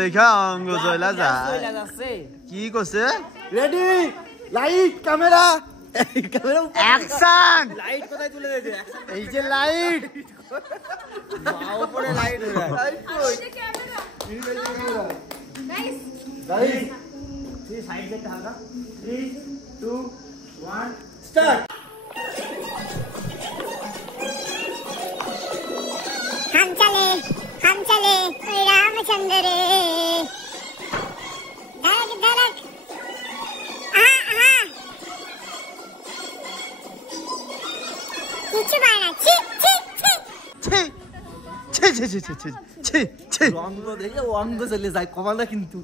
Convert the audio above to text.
দেখা অঙ্গ চলা যায় কি করছে ready light camera action light কোথায় তুলে দিয়েছে এই যে লাইট উপরে লাইট লাইট কই গাইস গাইস থ্রি সাইড থেকে হালকা 3 2 1 স্টার্ট हम चले कोई रामचंद्र रे धड़क धड़क কিছু বানা ছি ছি ছি ছি ছি ছি ছি ছি ছি ছি রঙ্গ দেখে অঙ্গ চলে যায় কমাল না কিন্তু